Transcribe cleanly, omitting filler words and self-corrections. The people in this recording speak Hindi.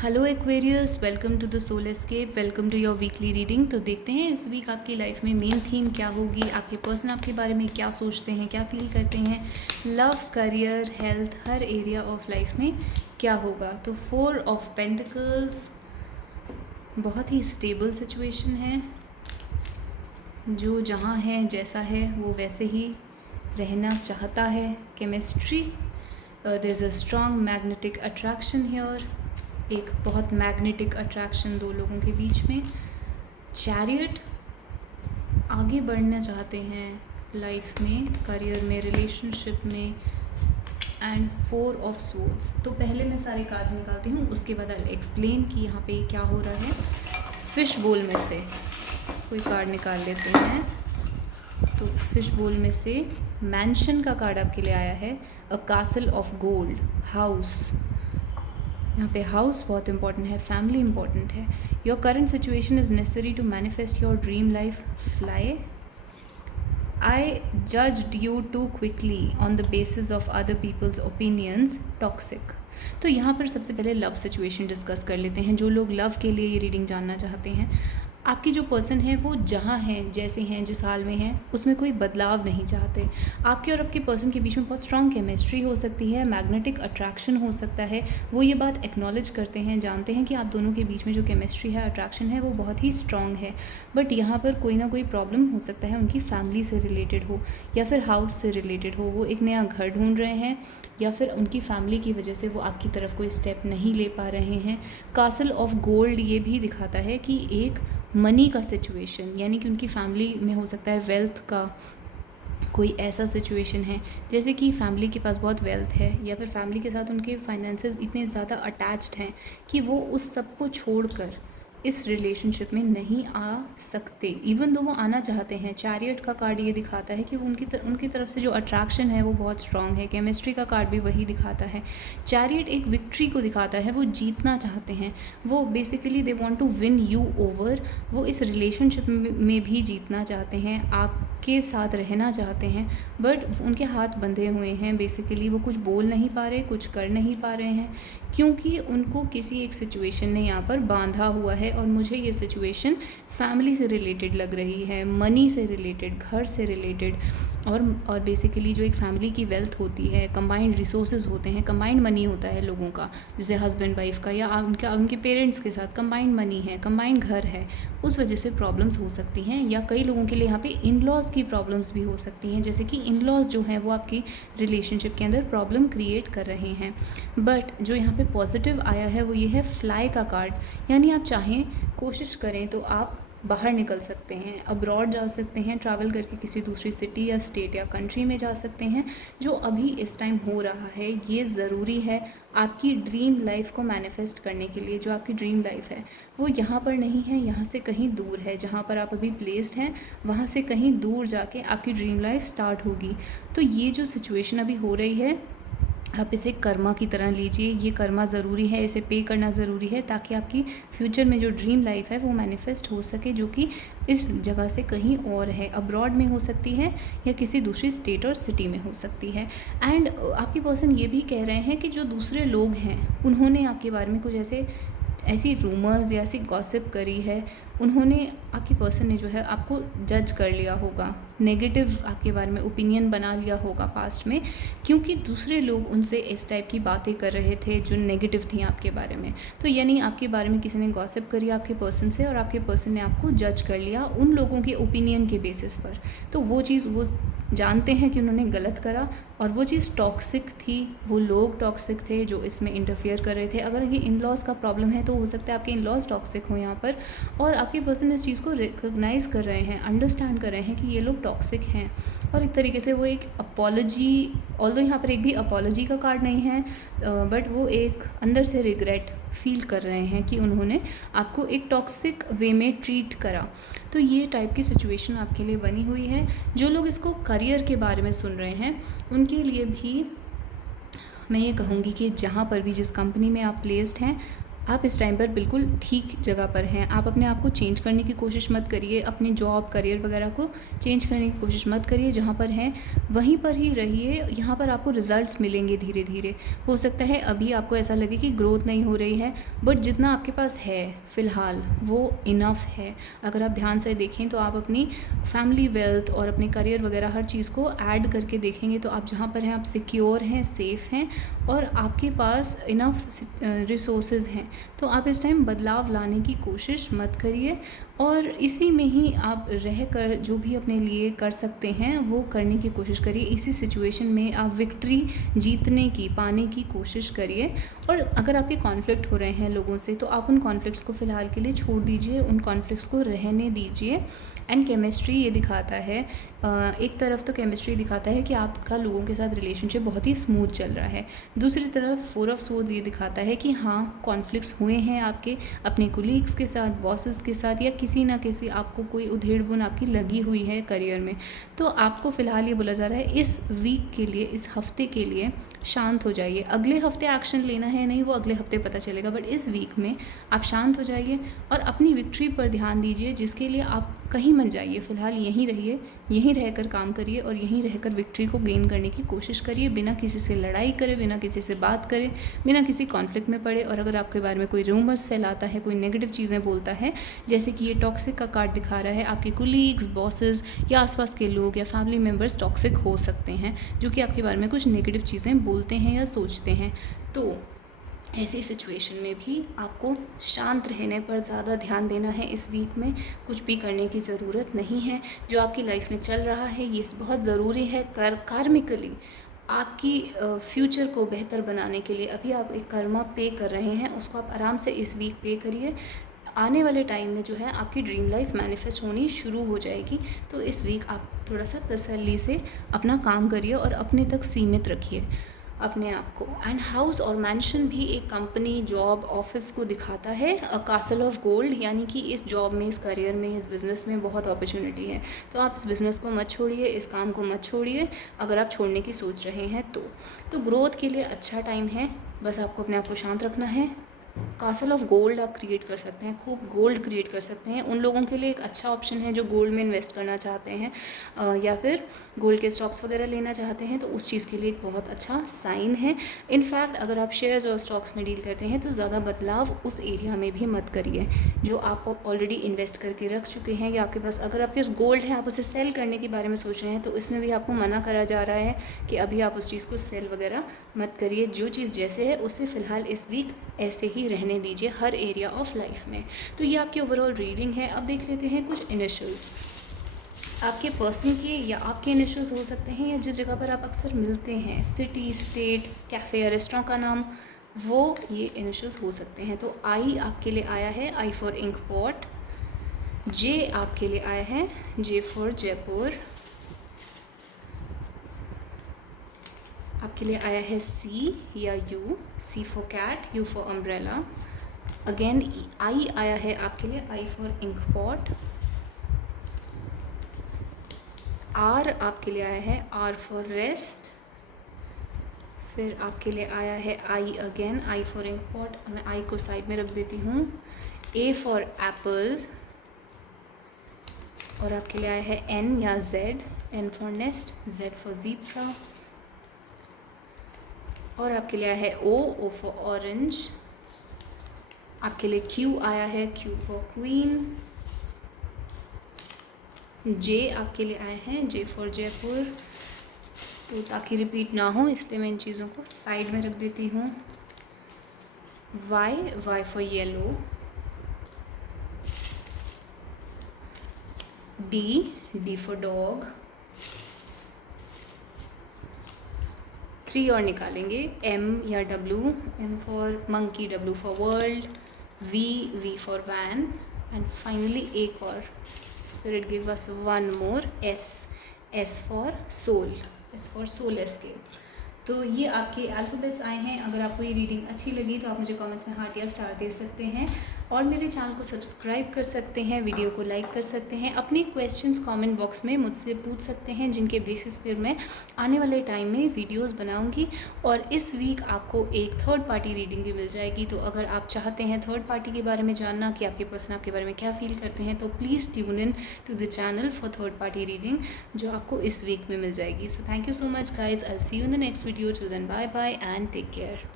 Hello Aquarius, welcome to the soul escape, welcome to your weekly reading. तो देखते हैं इस वीक आपकी लाइफ में मेन थीम क्या होगी, आपके पर्सन आपके बारे में क्या सोचते हैं, क्या फील करते हैं, love, career, health, her area of life में क्या होगा। तो 4 ऑफ पेंटिकल्स बहुत ही स्टेबल सिचुएशन है, जो जहाँ है जैसा है वो वैसे ही रहना चाहता है। Chemistry, there is a strong magnetic attraction here, एक बहुत मैग्नेटिक अट्रैक्शन दो लोगों के बीच में। चैरियट, आगे बढ़ना चाहते हैं लाइफ में, करियर में, रिलेशनशिप में। And 4 of souls. तो पहले मैं सारे कार्ड्स निकालती हूँ, उसके बाद आई एक्सप्लेन कि यहाँ पे क्या हो रहा है। फिश बोल में से कोई कार्ड निकाल लेते हैं। तो फिश बोल में से मैंशन का कार्ड आपके लिए आया है, a castle of gold, house. यहाँ पे हाउस बहुत इंपॉर्टेंट है, फैमिली इंपॉर्टेंट है। Your current situation is necessary to manifest your dream life. Fly, I judged you too quickly on the basis of other people's opinions, toxic. तो यहाँ पर सबसे पहले लव सिचुएशन डिस्कस कर लेते हैं। जो लोग लव के लिए ये रीडिंग जानना चाहते हैं, आपकी जो पर्सन है वो जहाँ हैं, जैसे हैं, जिस हाल में हैं, उसमें कोई बदलाव नहीं चाहते। आपके और आपके पर्सन के बीच में बहुत स्ट्रॉन्ग केमिस्ट्री हो सकती है, मैग्नेटिक अट्रैक्शन हो सकता है। वो ये बात एक्नॉलेज करते हैं, जानते हैं कि आप दोनों के बीच में जो केमिस्ट्री है, अट्रैक्शन है, वो बहुत ही स्ट्रॉन्ग है। बट यहाँ पर कोई ना कोई प्रॉब्लम हो सकता है, उनकी फैमिली से रिलेटेड हो या फिर हाउस से रिलेटेड हो। वो एक नया घर ढूंढ रहे हैं या फिर उनकी फैमिली की वजह से वो आपकी तरफ कोई स्टेप नहीं ले पा रहे हैं। कासल ऑफ गोल्ड ये भी दिखाता है कि एक मनी का सिचुएशन, यानी कि उनकी फैमिली में हो सकता है वेल्थ का कोई ऐसा सिचुएशन है, जैसे कि फैमिली के पास बहुत वेल्थ है या फिर फैमिली के साथ उनके फाइनेंसेस इतने ज़्यादा अटैच्ड हैं कि वो उस सब को छोड़कर इस रिलेशनशिप में नहीं आ सकते, इवन दो वो आना चाहते हैं। चैरियट का कार्ड ये दिखाता है कि वो उनकी तरफ से जो अट्रैक्शन है वो बहुत स्ट्रांग है। केमिस्ट्री का कार्ड भी वही दिखाता है। चैरियट एक विक्ट्री को दिखाता है, वो जीतना चाहते हैं, वो basically they want to win you over. वो इस रिलेशनशिप में भी जीतना चाहते हैं, आपके साथ रहना चाहते हैं, बट उनके हाथ बंधे हुए हैं। बेसिकली वो कुछ बोल नहीं पा रहे, कुछ कर नहीं पा रहे हैं, क्योंकि उनको किसी एक सिचुएशन ने यहाँ पर बांधा हुआ है। और मुझे ये सिचुएशन फैमिली से रिलेटेड लग रही है, मनी से रिलेटेड, घर से रिलेटेड। और बेसिकली जो एक फैमिली की वेल्थ होती है, कंबाइंड रिसोर्सेज होते हैं, कंबाइंड मनी होता है लोगों का, जैसे हस्बैंड वाइफ का या उनके पेरेंट्स के साथ कंबाइंड मनी है, कंबाइंड घर है, उस वजह से प्रॉब्लम्स हो सकती हैं। या कई लोगों के लिए यहाँ पे इन लॉज की प्रॉब्लम्स भी हो सकती हैं, जैसे कि इन लॉज जो हैं वो आपकी रिलेशनशिप के अंदर प्रॉब्लम क्रिएट कर रहे हैं। बट जो यहाँ पे पॉजिटिव आया है वो ये है फ्लाई का कार्ड, यानी आप चाहें, कोशिश करें तो आप बाहर निकल सकते हैं, अब्रॉड जा सकते हैं, ट्रैवल करके किसी दूसरी सिटी या स्टेट या कंट्री में जा सकते हैं। जो अभी इस टाइम हो रहा है ये ज़रूरी है आपकी ड्रीम लाइफ को मैनिफेस्ट करने के लिए। जो आपकी ड्रीम लाइफ है वो यहाँ पर नहीं है, यहाँ से कहीं दूर है। जहाँ पर आप अभी प्लेस्ड हैं वहाँ से कहीं दूर जाके आपकी ड्रीम लाइफ स्टार्ट होगी। तो ये जो सिचुएशन अभी हो रही है, आप इसे कर्मा की तरह लीजिए। ये कर्मा ज़रूरी है, इसे पे करना ज़रूरी है, ताकि आपकी फ्यूचर में जो ड्रीम लाइफ है वो मैनिफेस्ट हो सके, जो कि इस जगह से कहीं और है, अब्रॉड में हो सकती है या किसी दूसरी स्टेट और सिटी में हो सकती है। एंड आपकी पर्सन ये भी कह रहे हैं कि जो दूसरे लोग हैं उन्होंने आपके बारे में कुछ ऐसी रूमर्स या ऐसी गॉसिप करी है, उन्होंने, आपकी पर्सन ने जो है आपको जज कर लिया होगा, नेगेटिव आपके बारे में ओपिनियन बना लिया होगा पास्ट में, क्योंकि दूसरे लोग उनसे इस टाइप की बातें कर रहे थे जो नेगेटिव थी आपके बारे में। तो यानी आपके बारे में किसी ने गॉसिप करी आपके पर्सन से और आपके पर्सन ने आपको जज कर लिया उन लोगों के ओपिनियन के बेसिस पर। तो वो चीज़ वो जानते हैं कि उन्होंने गलत करा और वो चीज़ टॉक्सिक थी, वो लोग टॉक्सिक थे जो इसमें इंटरफियर कर रहे थे। अगर ये इन लॉज का प्रॉब्लम है तो हो सकता है आपके इन लॉज टॉक्सिक हो यहाँ पर, और आपके पर्सन इस चीज़ को रिकॉग्नाइज़ कर रहे हैं, अंडरस्टैंड कर रहे हैं कि ये लोग टॉक्सिक हैं। और एक तरीके से वो एक अपॉलॉजी, ऑल्दो यहाँ पर एक भी अपॉलॉजी का कार्ड नहीं है, बट वो एक अंदर से रिग्रेट फील कर रहे हैं कि उन्होंने आपको एक टॉक्सिक वे में ट्रीट करा। तो ये टाइप की सिचुएशन आपके लिए बनी हुई है। जो लोग इसको करियर के बारे में सुन रहे हैं उनके लिए भी मैं ये कहूँगी कि जहाँ पर भी, जिस कंपनी में आप प्लेस्ड हैं, आप इस टाइम पर बिल्कुल ठीक जगह पर हैं। आप अपने आप को चेंज करने की कोशिश मत करिए, अपनी जॉब करियर वगैरह को चेंज करने की कोशिश मत करिए। जहाँ पर हैं वहीं पर ही रहिए, यहाँ पर आपको रिजल्ट्स मिलेंगे धीरे धीरे। हो सकता है अभी आपको ऐसा लगे कि ग्रोथ नहीं हो रही है, बट जितना आपके पास है फ़िलहाल वो इनफ है। अगर आप ध्यान से देखें तो आप अपनी फैमिली वेल्थ और अपने करियर वगैरह हर चीज़ को ऐड करके देखेंगे तो आप जहाँ पर हैं आप सिक्योर हैं, सेफ़ हैं और आपके पास इनफ रिसोर्सेज हैं। तो आप इस टाइम बदलाव लाने की कोशिश मत करिए और इसी में ही आप रह कर जो भी अपने लिए कर सकते हैं वो करने की कोशिश करिए। इसी सिचुएशन में आप विक्ट्री जीतने की, पाने की कोशिश करिए। और अगर आपके कॉन्फ्लिक्ट हो रहे हैं लोगों से तो आप उन कॉन्फ्लिक्ट्स को फ़िलहाल के लिए छोड़ दीजिए, उन कॉन्फ्लिक्ट्स को रहने दीजिए। एंड केमिस्ट्री ये दिखाता है, एक तरफ तो केमिस्ट्री दिखाता है कि आपका लोगों के साथ रिलेशनशिप बहुत ही स्मूथ चल रहा है, दूसरी तरफ 4 ऑफ सोर्ड्स ये दिखाता है कि हाँ कॉन्फ्लिक्ट्स हुए हैं आपके अपने कोलीग्स के साथ, बॉसेस के साथ, या किसी ना किसी आपको कोई उधेड़-बुन आपकी लगी हुई है करियर में। तो आपको फ़िलहाल ये बोला जा रहा है इस वीक के लिए, इस हफ्ते के लिए शांत हो जाइए। अगले हफ्ते एक्शन लेना है नहीं, वो अगले हफ्ते पता चलेगा, बट इस वीक में आप शांत हो जाइए और अपनी विक्ट्री पर ध्यान दीजिए, जिसके लिए आप कहीं मत जाइए। फ़िलहाल यहीं रहिए, यहीं रहकर काम करिए और यहीं रहकर विक्ट्री को गेन करने की कोशिश करिए, बिना किसी से लड़ाई करे, बिना किसी से बात करे, बिना किसी कॉन्फ्लिक्ट में पड़े। और अगर आपके बारे में कोई रूमर्स फैलाता है, कोई नेगेटिव चीज़ें बोलता है, जैसे कि ये टॉक्सिक का कार्ड दिखा रहा है, आपके कोलीग्स, बॉसेस या आसपास के लोग या फैमिली मेम्बर्स टॉक्सिक हो सकते हैं जो कि आपके बारे में कुछ नेगेटिव चीज़ें बोलते हैं या सोचते हैं। तो ऐसी सिचुएशन में भी आपको शांत रहने पर ज़्यादा ध्यान देना है। इस वीक में कुछ भी करने की ज़रूरत नहीं है। जो आपकी लाइफ में चल रहा है ये बहुत ज़रूरी है कार्मिकली आपकी फ्यूचर को बेहतर बनाने के लिए। अभी आप एक कर्मा पे कर रहे हैं, उसको आप आराम से इस वीक पे करिए। आने वाले टाइम में जो है आपकी ड्रीम लाइफ मैनिफेस्ट होनी शुरू हो जाएगी। तो इस वीक आप थोड़ा सा तसल्ली से अपना काम करिए और अपने तक सीमित रखिए अपने आप को। एंड हाउस और मैंशन भी एक कंपनी, जॉब, ऑफिस को दिखाता है, कासल ऑफ गोल्ड, यानी कि इस जॉब में, इस करियर में, इस बिज़नेस में बहुत अपॉर्चुनिटी है। तो आप इस बिज़नेस को मत छोड़िए, इस काम को मत छोड़िए अगर आप छोड़ने की सोच रहे हैं तो ग्रोथ के लिए अच्छा टाइम है। बस आपको अपने आप को शांत रखना है। कासल ऑफ गोल्ड आप क्रिएट कर सकते हैं, खूब गोल्ड क्रिएट कर सकते हैं। उन लोगों के लिए एक अच्छा ऑप्शन है जो गोल्ड में इन्वेस्ट करना चाहते हैं या फिर गोल्ड के स्टॉक्स वगैरह लेना चाहते हैं, तो उस चीज़ के लिए एक बहुत अच्छा साइन है। इनफैक्ट अगर आप शेयर्स और स्टॉक्स में डील करते हैं तो ज़्यादा बदलाव उस एरिया में भी मत करिए जो आप ऑलरेडी इन्वेस्ट करके रख चुके हैं, या आपके पास अगर आपके पास गोल्ड है आप उसे सेल करने के बारे में सोच रहे हैं तो इसमें भी आपको मना करा जा रहा है कि अभी आप उस चीज़ को सेल वगैरह मत करिए। जो चीज़ जैसे है उसे फ़िलहाल इस वीक ऐसे ही रहने दीजिए हर एरिया ऑफ लाइफ में। तो ये आपकी ओवरऑल रीडिंग है। अब देख लेते हैं कुछ इनिशियल्स आपके पर्सन के या आपके इनिशियल्स हो सकते हैं, या जिस जगह पर आप अक्सर मिलते हैं, सिटी, स्टेट, कैफ़े या रेस्टोरेंट का नाम, वो ये इनिशियल्स हो सकते हैं। तो आई आपके लिए आया है, आई फॉर इंक पॉट। जे आपके लिए आया है, जे फॉर जयपुर। आपके लिए आया है सी या U, C for cat, U for umbrella. Again I आया है आपके लिए, I for ink pot. R आपके लिए आया है, आर फॉर रेस्ट। फिर आपके लिए आया है I again, I for ink pot. मैं आई को साइड में रख देती हूँ। A for apple. और आपके लिए आया है एन या Z, N for nest, Z for zebra. और आपके लिए आया है ओ, ओ फॉर ऑरेंज। आपके लिए क्यू आया है, क्यू फॉर क्वीन। जे आपके लिए आए हैं, जे फॉर जयपुर। तो ताकि रिपीट ना हो इसलिए मैं इन चीज़ों को साइड में रख देती हूँ। Y, Y for yellow. D, D for dog. 3 और निकालेंगे, एम या W, M for monkey, W for world. V, V for van. And finally एक और, Spirit give us one more, S, S for soul, S for soul escape. तो ये आपके अल्फ़ाबेट्स आए हैं। अगर आपको ये रीडिंग अच्छी लगी तो आप मुझे कमेंट्स में हार्ट या स्टार दे सकते हैं और मेरे चैनल को सब्सक्राइब कर सकते हैं, वीडियो को लाइक कर सकते हैं। अपने क्वेश्चंस कमेंट बॉक्स में मुझसे पूछ सकते हैं, जिनके बेसिस पर मैं आने वाले टाइम में वीडियोस बनाऊंगी। और इस वीक आपको एक थर्ड पार्टी रीडिंग भी मिल जाएगी। तो अगर आप चाहते हैं थर्ड पार्टी के बारे में जानना कि आपके पर्सन आपके बारे में क्या फील करते हैं, तो please tune in to the channel for third party reading, जो आपको इस वीक में मिल जाएगी। So thank you so much guys, I will see you in the next video. Till then bye bye and take care.